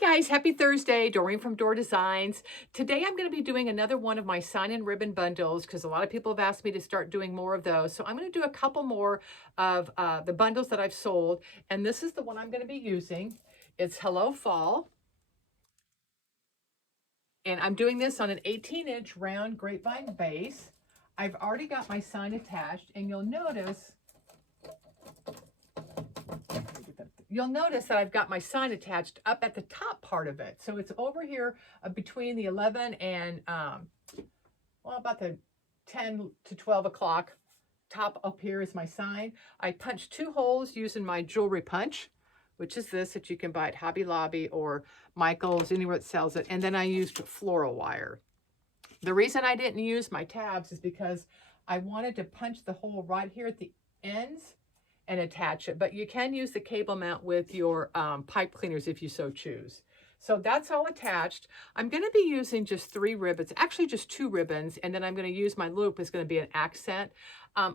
Hi guys, happy Thursday. Doreen from Door Designs. Today I'm going to be doing another one of my sign-in ribbon bundles because a lot of people have asked me to start doing more of those. So I'm going to do a couple more of the bundles that I've sold. And this is the one I'm going to be using. It's Hello Fall. And I'm doing this on an 18-inch round grapevine base. I've already got my sign attached, and you'll notice that I've got my sign attached up at the top part of it. So it's over here between the 11 and, about the 10 to 12 o'clock. Top up here is my sign. I punched 2 holes using my jewelry punch, which is this that you can buy at Hobby Lobby or Michael's, anywhere that sells it. And then I used floral wire. The reason I didn't use my tabs is because I wanted to punch the hole right here at the ends and attach it, but you can use the cable mount with your pipe cleaners if you so choose. So that's all attached. I'm going to be using just 3 ribbons, actually just 2 ribbons, and then I'm going to use my loop is going to be an accent.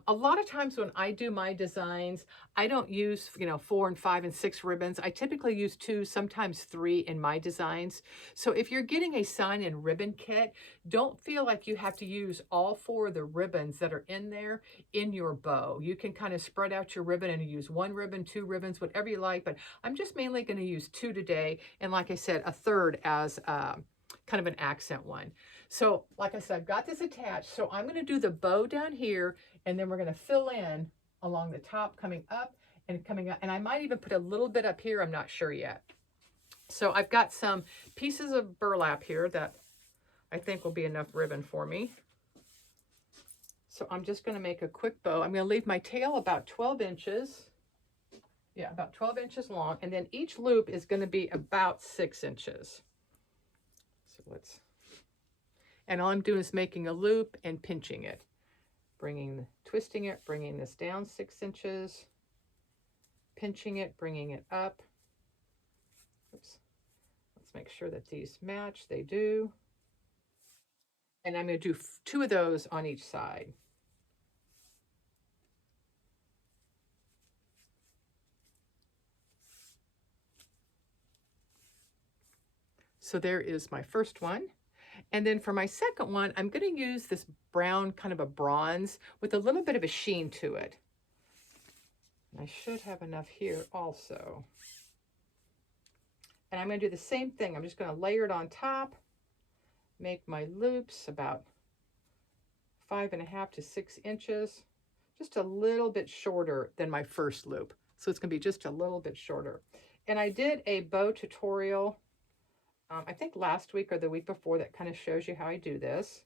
A lot of times when I do my designs, I don't use 4 and 5 and 6 ribbons. I typically use 2, sometimes 3 in my designs. So if you're getting a sign and ribbon kit, don't feel like you have to use all 4 of the ribbons that are in there in your bow. You can kind of spread out your ribbon and use 1 ribbon, 2 ribbons, whatever you like, but I'm just mainly going to use 2 today, and like I said, a third as kind of an accent one. So like I said, I've got this attached, so I'm going to do the bow down here, and then we're going to fill in along the top, coming up and coming up, and I might even put a little bit up here, I'm not sure yet. So I've got some pieces of burlap here that I think will be enough ribbon for me. So I'm just going to make a quick bow. I'm going to leave my tail about 12 inches. Yeah, about 12 inches long. And then each loop is going to be about 6 inches. So and all I'm doing is making a loop and pinching it. Twisting it, bringing this down 6 inches. Pinching it, bringing it up. Oops. Let's make sure that these match. They do. And I'm going to do 2 of those on each side. So there is my first one. And then for my second one, I'm going to use this brown, kind of a bronze, with a little bit of a sheen to it. And I should have enough here also. And I'm going to do the same thing. I'm just going to layer it on top, make my loops about 5.5 to 6 inches, just a little bit shorter than my first loop. So it's going to be just a little bit shorter. And I did a bow tutorial I think last week or the week before that kind of shows you how I do this.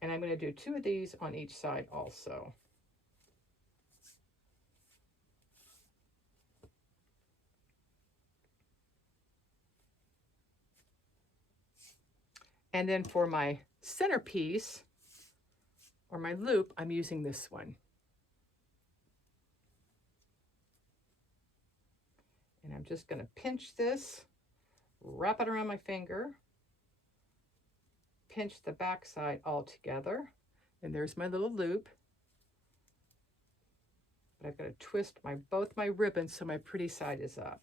And I'm going to do 2 of these on each side also. And then for my centerpiece or my loop, I'm using this one. And I'm just going to pinch this, wrap it around my finger, pinch the back side all together, and there's my little loop. But I've got to twist both my ribbons so my pretty side is up.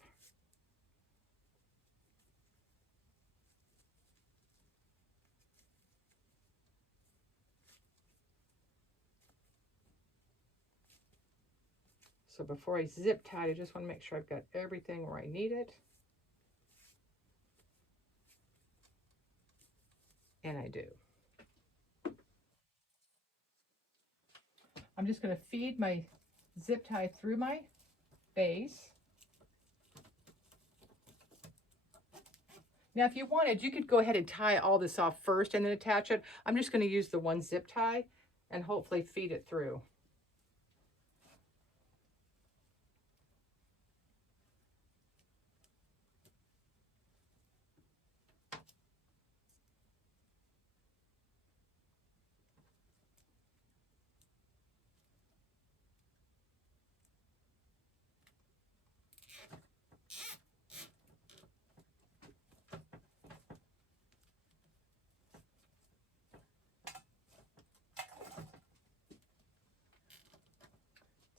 So before I zip tie, I just want to make sure I've got everything where I need it. And I do. I'm just going to feed my zip tie through my base. Now, if you wanted, you could go ahead and tie all this off first and then attach it. I'm just going to use the one zip tie and hopefully feed it through.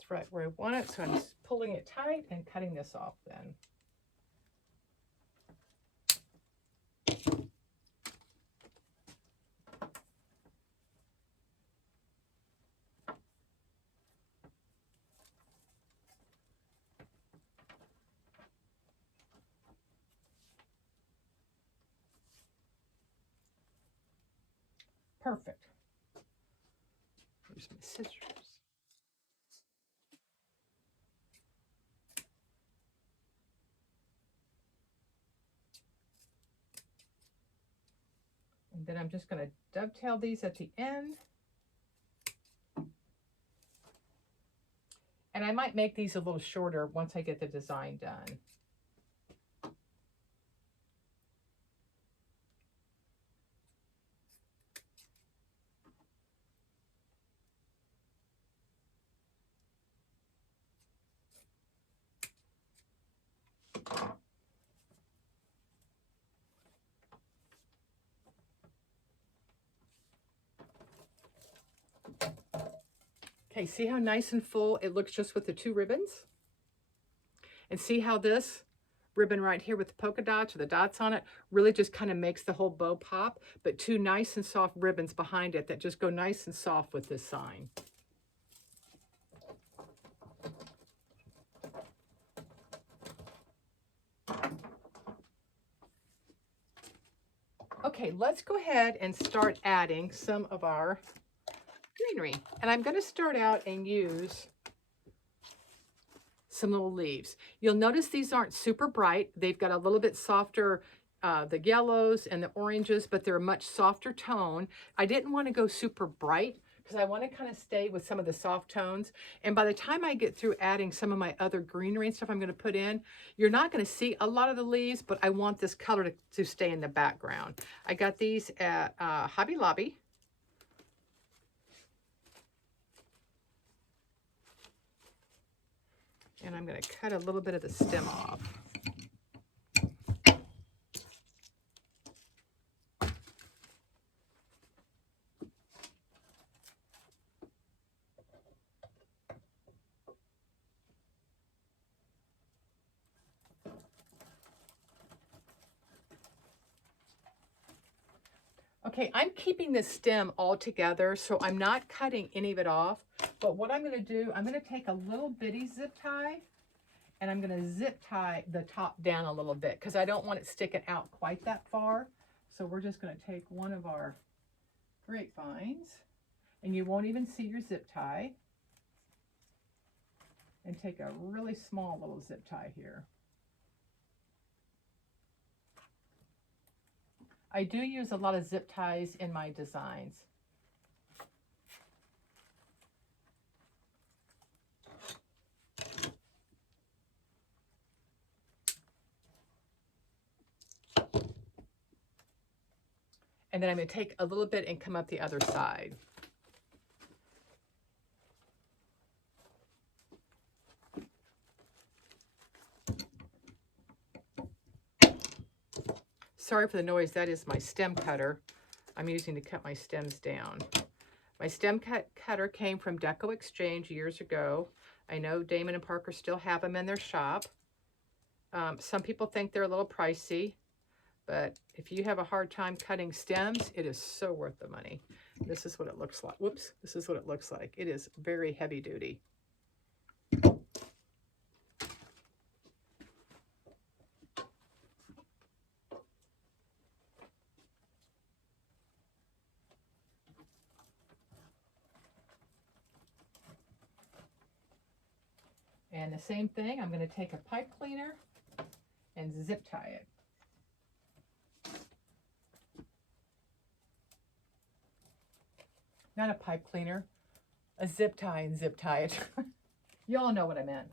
Right where I want it, so I'm just pulling it tight and cutting this off then. Perfect. Here's my scissors. And then I'm just going to dovetail these at the end. And I might make these a little shorter once I get the design done. Okay, see how nice and full it looks just with the two ribbons? And see how this ribbon right here with the polka dots or the dots on it really just kind of makes the whole bow pop, but two nice and soft ribbons behind it that just go nice and soft with this sign. Okay, let's go ahead and start adding some of our greenery. And I'm going to start out and use some little leaves. You'll notice these aren't super bright. They've got a little bit softer, the yellows and the oranges, but they're a much softer tone. I didn't want to go super bright because I want to kind of stay with some of the soft tones. And by the time I get through adding some of my other greenery and stuff I'm going to put in, you're not going to see a lot of the leaves, but I want this color to stay in the background. I got these at Hobby Lobby. And I'm going to cut a little bit of the stem off. Okay, I'm keeping this stem all together, so I'm not cutting any of it off. But what I'm going to do, I'm going to take a little bitty zip tie, and I'm going to zip tie the top down a little bit because I don't want it sticking out quite that far. So we're just going to take one of our grapevines, and you won't even see your zip tie, and take a really small little zip tie here. I do use a lot of zip ties in my designs. And then I'm going to take a little bit and come up the other side. Sorry for the noise, that is my stem cutter I'm using to cut my stems down. My stem cutter came from Deco Exchange years ago. I know Damon and Parker still have them in their shop. Some people think they're a little pricey, but if you have a hard time cutting stems, it is so worth the money. This is what it looks like. Whoops, this is what it looks like. It is very heavy duty. And the same thing, I'm going to take a pipe cleaner and zip tie it. Not a pipe cleaner, a zip tie and zip tie it. You all know what I meant.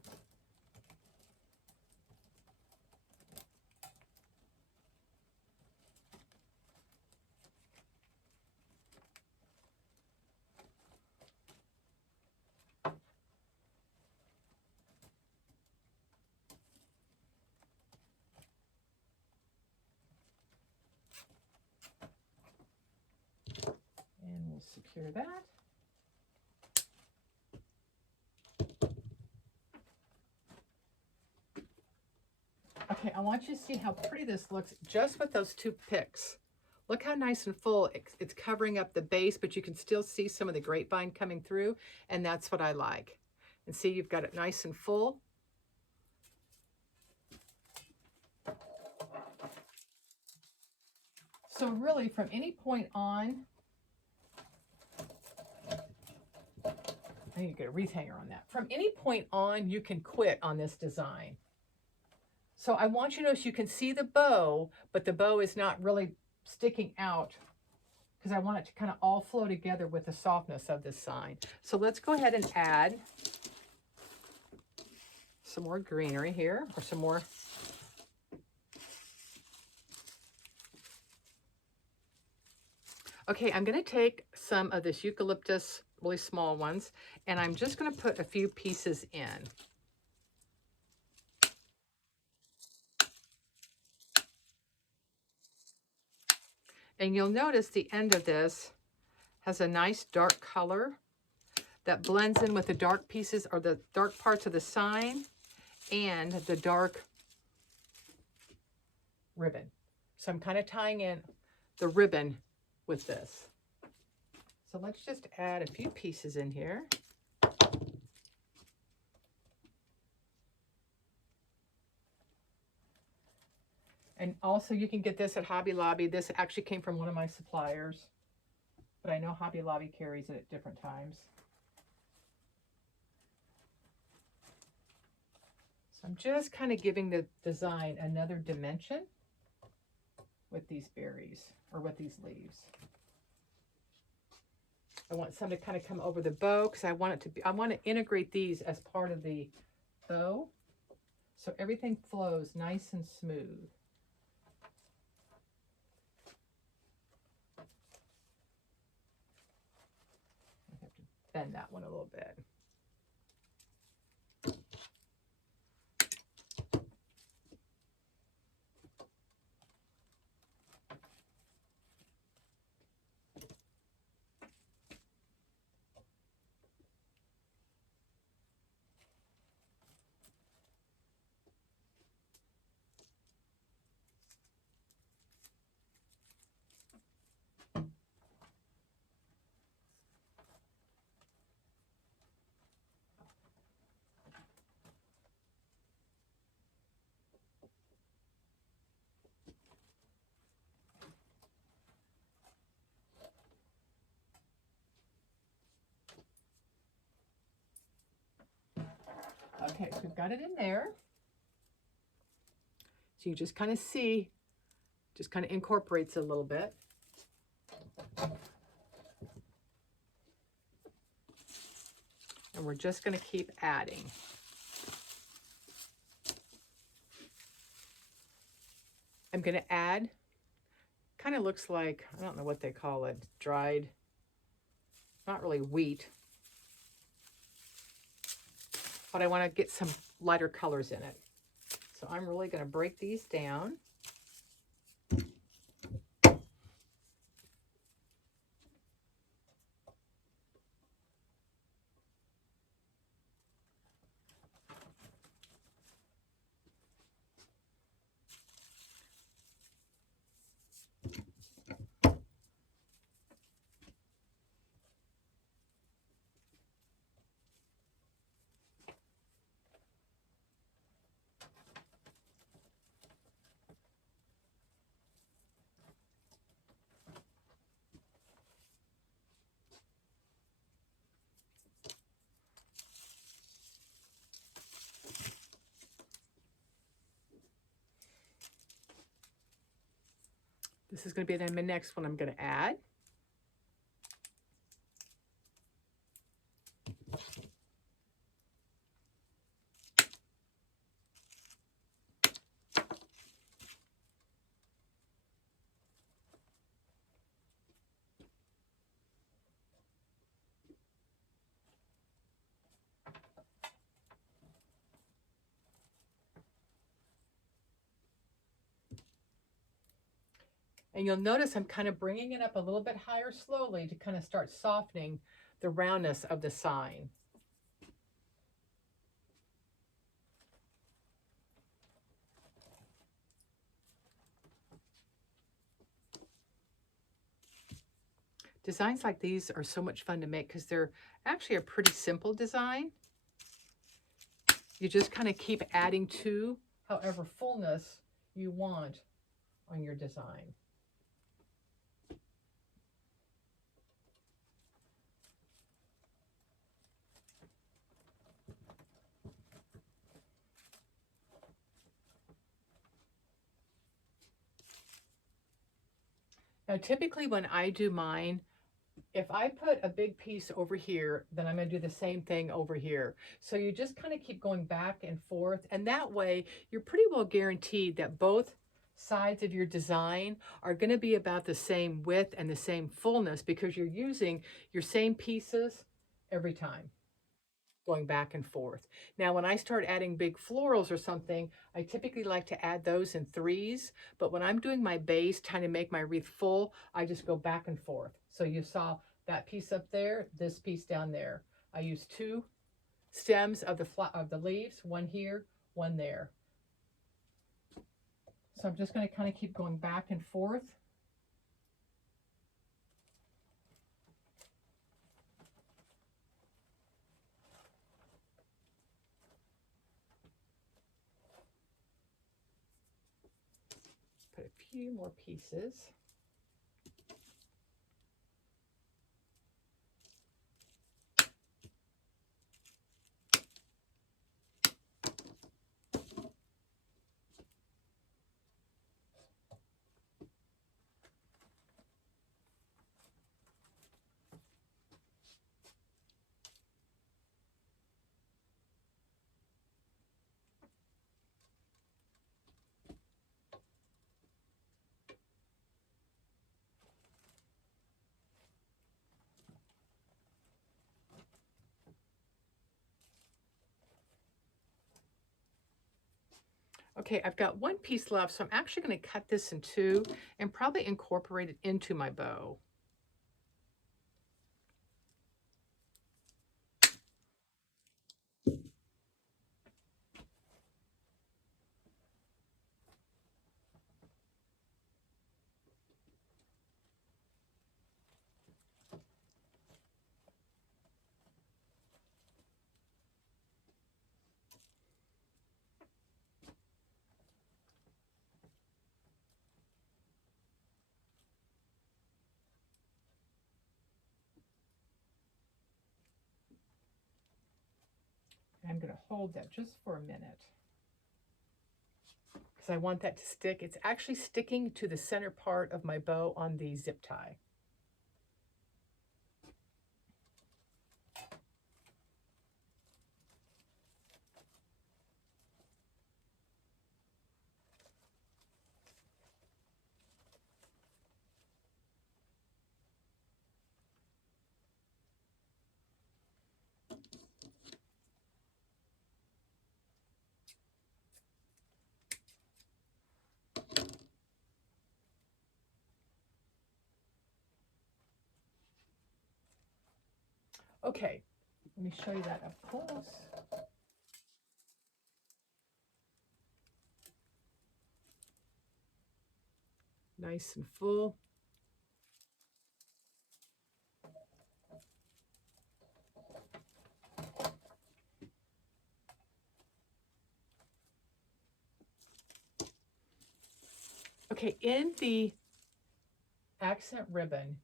And we'll secure that. Okay, I want you to see how pretty this looks just with those two picks. Look how nice and full it's covering up the base, but you can still see some of the grapevine coming through, and that's what I like. And see, you've got it nice and full. So really, from any point on, I need to get a wreath hanger on that. From any point on, you can quit on this design. So I want you to notice you can see the bow, but the bow is not really sticking out because I want it to kind of all flow together with the softness of this sign. So let's go ahead and add some more greenery here, or some more. Okay, I'm going to take some of this eucalyptus, really small ones, and I'm just going to put a few pieces in. And you'll notice the end of this has a nice dark color that blends in with the dark pieces, or the dark parts of the sign, and the dark ribbon. So I'm kind of tying in the ribbon with this. So let's just add a few pieces in here. And also you can get this at Hobby Lobby. This actually came from one of my suppliers, but I know Hobby Lobby carries it at different times. So I'm just kind of giving the design another dimension with these berries, or with these leaves. I want some to kind of come over the bow because I want it to be, I want to integrate these as part of the bow, so everything flows nice and smooth. I have to bend that one a little bit. Okay, so we've got it in there. So you just kind of see, just kind of incorporates it a little bit. And we're just going to keep adding. I'm going to add, kind of looks like, I don't know what they call it, dried, not really wheat, but I want to get some lighter colors in it. So I'm really going to break these down. This is going to be then my next one I'm going to add. And you'll notice I'm kind of bringing it up a little bit higher slowly to kind of start softening the roundness of the sign. Designs like these are so much fun to make because they're actually a pretty simple design. You just kind of keep adding to however fullness you want on your design. Now, typically when I do mine, if I put a big piece over here, then I'm going to do the same thing over here. So you just kind of keep going back and forth. And that way, you're pretty well guaranteed that both sides of your design are going to be about the same width and the same fullness because you're using your same pieces every time, going back and forth. Now, when I start adding big florals or something, I typically like to add those in threes, but when I'm doing my base, trying to make my wreath full, I just go back and forth. So you saw that piece up there, this piece down there. I use 2 stems of the leaves, one here, one there. So I'm just going to kind of keep going back and forth. Put a few more pieces. Okay, I've got one piece left, so I'm actually going to cut this in 2 and probably incorporate it into my bow. I'm going to hold that just for a minute because I want that to stick. It's actually sticking to the center part of my bow on the zip tie. Okay, let me show you that up close. Nice and full. Okay, in the accent ribbon,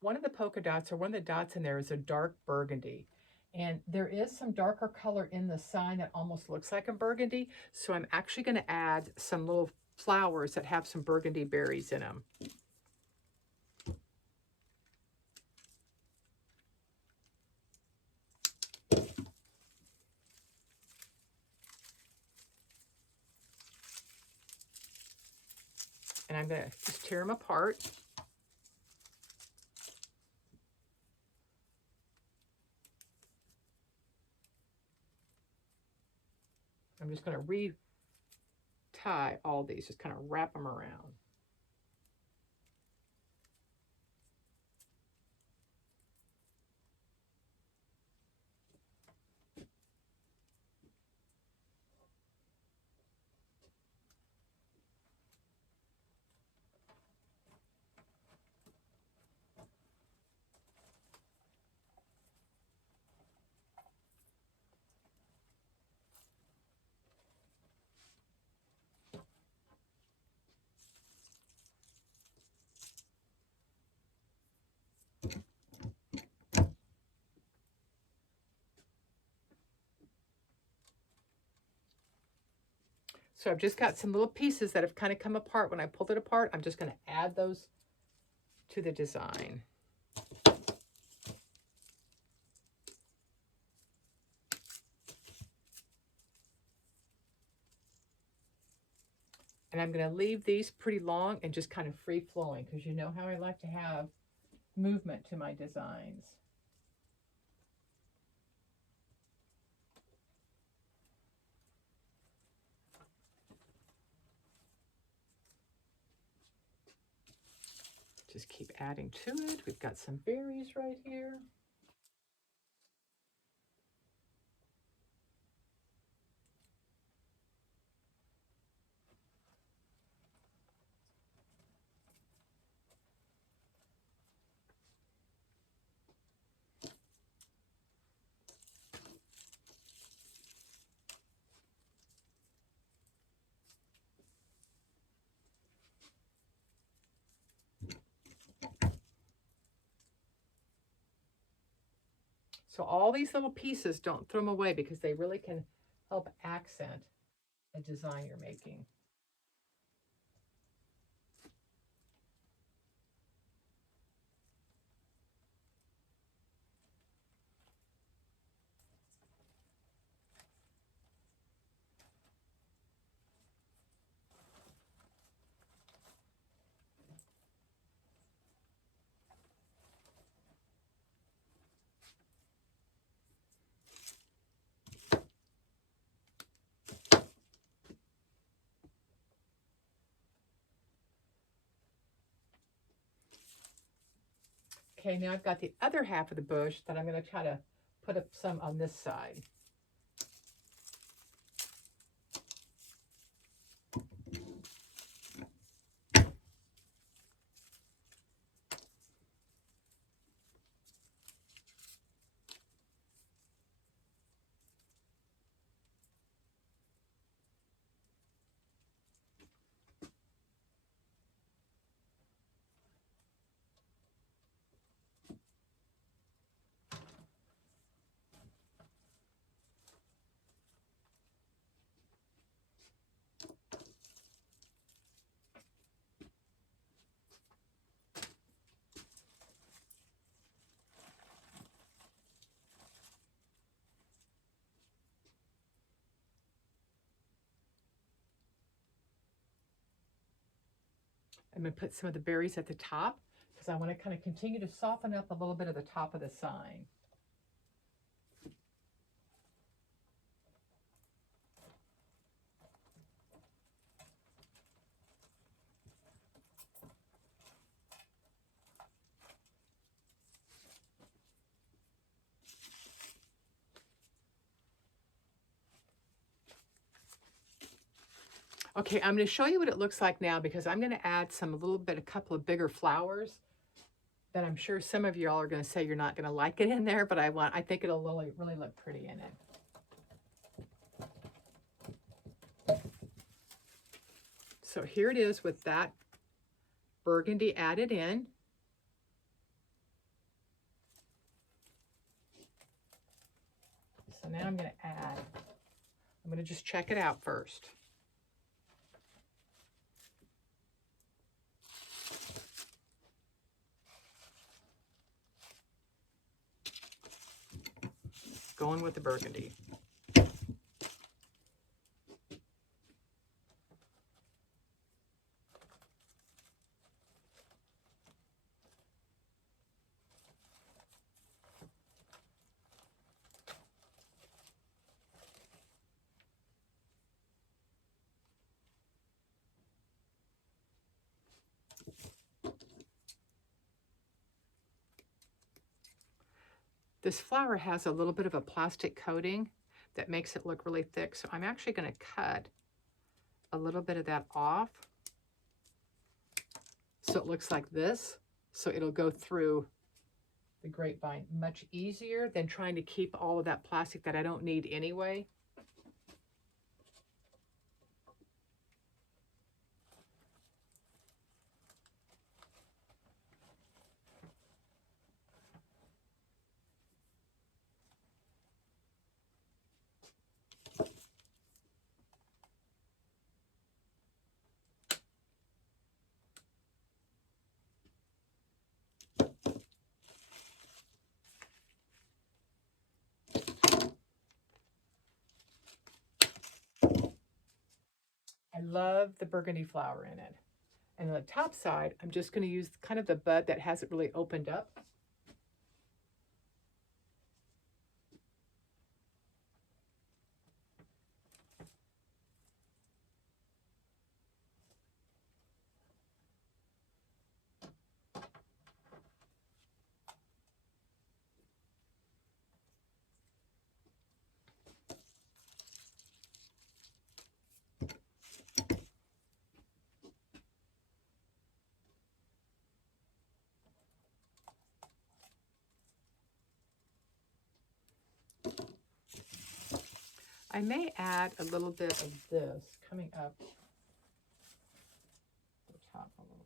one of the polka dots or one of the dots in there is a dark burgundy. And there is some darker color in the sign that almost looks like a burgundy. So I'm actually going to add some little flowers that have some burgundy berries in them. And I'm going to just tear them apart. I'm just going to retie all these, just kind of wrap them around. So I've just got some little pieces that have kind of come apart. When I pulled it apart, I'm just going to add those to the design. And I'm going to leave these pretty long and just kind of free flowing, because you know how I like to have movement to my designs. Just keep adding to it. We've got some berries right here. So all these little pieces, don't throw them away, because they really can help accent a design you're making. Okay, now I've got the other half of the bush that I'm going to try to put up some on this side. I'm going to put some of the berries at the top, because I want to kind of continue to soften up a little bit of the top of the sign. Okay, I'm going to show you what it looks like now, because I'm going to add a couple of bigger flowers that I'm sure some of y'all are going to say you're not going to like it in there, but I think it'll really look pretty in it. So here it is with that burgundy added in. So now I'm going to just check it out first. Going with the burgundy. This flower has a little bit of a plastic coating that makes it look really thick, so I'm actually going to cut a little bit of that off so it looks like this, so it'll go through the grapevine much easier than trying to keep all of that plastic that I don't need anyway. love the burgundy flower in it. And on the top side, I'm just going to use kind of the bud that hasn't really opened up. I may add a little bit of this coming up the top a little bit.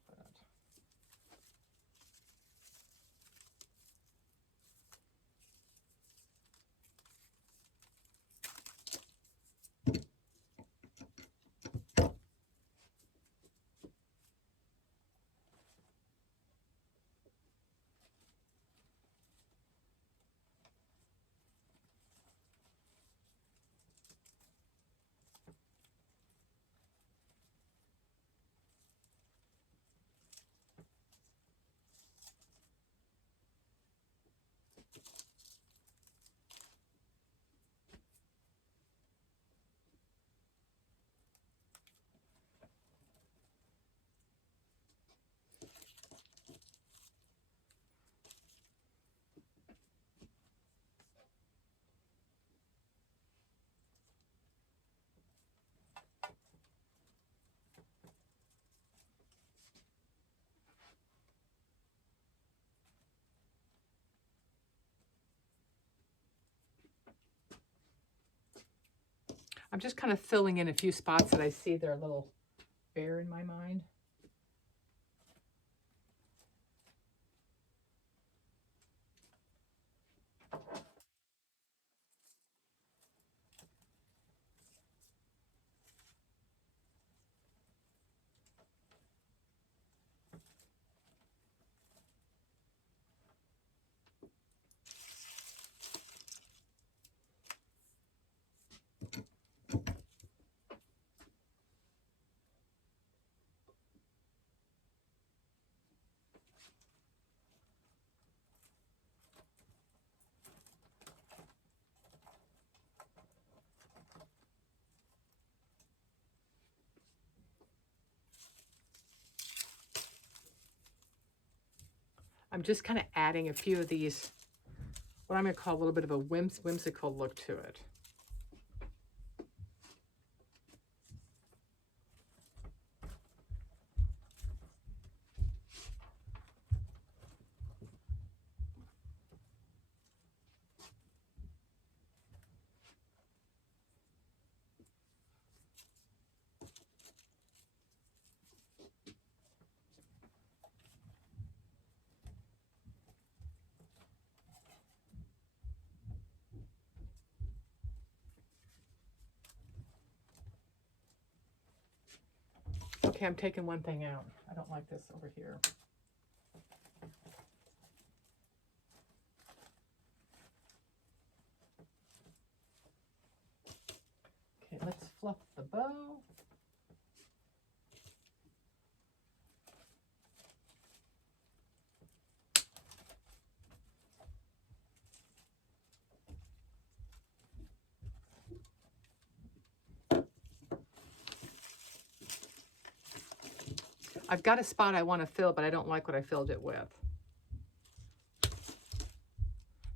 I'm just kind of filling in a few spots that I see they're a little bare in my mind. I'm just kind of adding a few of these, what I'm going to call a little bit of a whimsical look to it. Okay, I'm taking one thing out. I don't like this over here. Okay, let's fluff the bow. I've got a spot I want to fill, but I don't like what I filled it with.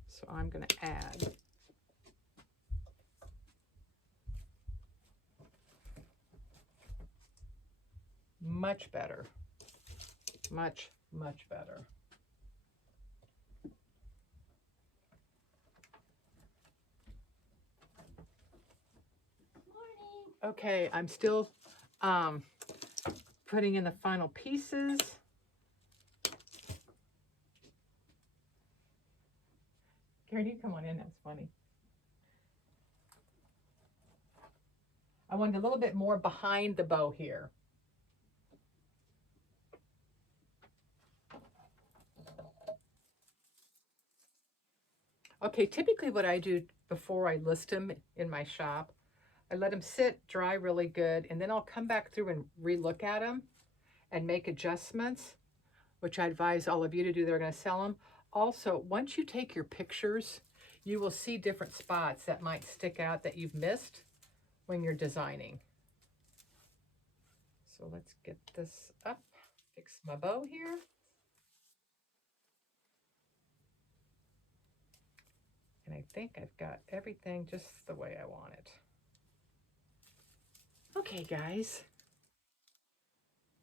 So I'm going to add much better. Much better. Morning. Okay, I'm still putting in the final pieces. Karen, you come on in, that's funny. I wanted a little bit more behind the bow here. Okay, typically what I do before I list them in my shop, I let them sit, dry really good, and then I'll come back through and re-look at them and make adjustments, which I advise all of you to do that are going to sell them. Also, once you take your pictures, you will see different spots that might stick out that you've missed when you're designing. So let's get this up, fix my bow here. And I think I've got everything just the way I want it. Okay, guys.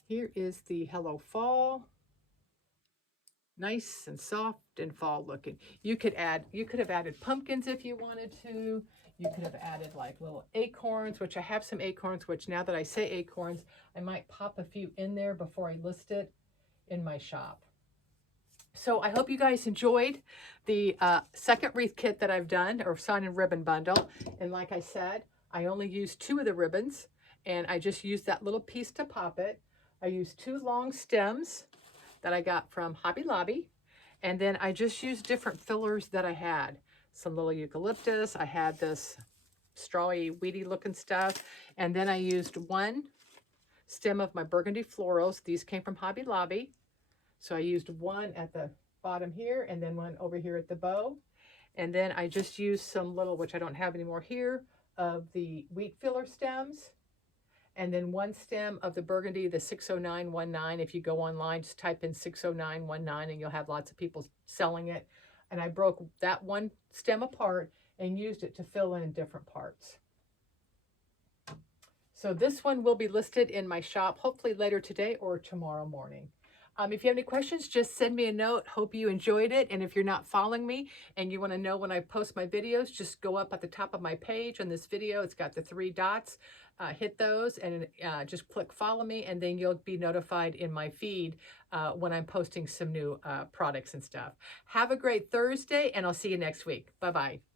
Here is the Hello Fall. Nice and soft and fall looking. You could have added pumpkins if you wanted to. You could have added like little acorns, which I have some acorns, which now that I say acorns, I might pop a few in there before I list it in my shop. So I hope you guys enjoyed the second wreath kit that I've done, or sign and ribbon bundle. And like I said, I only used 2 of the ribbons, and I just used that little piece to pop it. I used 2 long stems that I got from Hobby Lobby, and then I just used different fillers that I had. Some little eucalyptus, I had this strawy, weedy looking stuff, and then I used 1 stem of my burgundy florals. These came from Hobby Lobby. So I used 1 at the bottom here, and then 1 over here at the bow. And then I just used some little, which I don't have anymore here, of the wheat filler stems. And then 1 stem of the burgundy, the 60919. If you go online, just type in 60919 and you'll have lots of people selling it. And I broke that 1 stem apart and used it to fill in different parts. So this one will be listed in my shop, hopefully later today or tomorrow morning. If you have any questions, just send me a note. Hope you enjoyed it. And if you're not following me and you want to know when I post my videos, just go up at the top of my page on this video. It's got the 3 dots. Hit those and just click follow me, and then you'll be notified in my feed when I'm posting some new products and stuff. Have a great Thursday, and I'll see you next week. Bye-bye.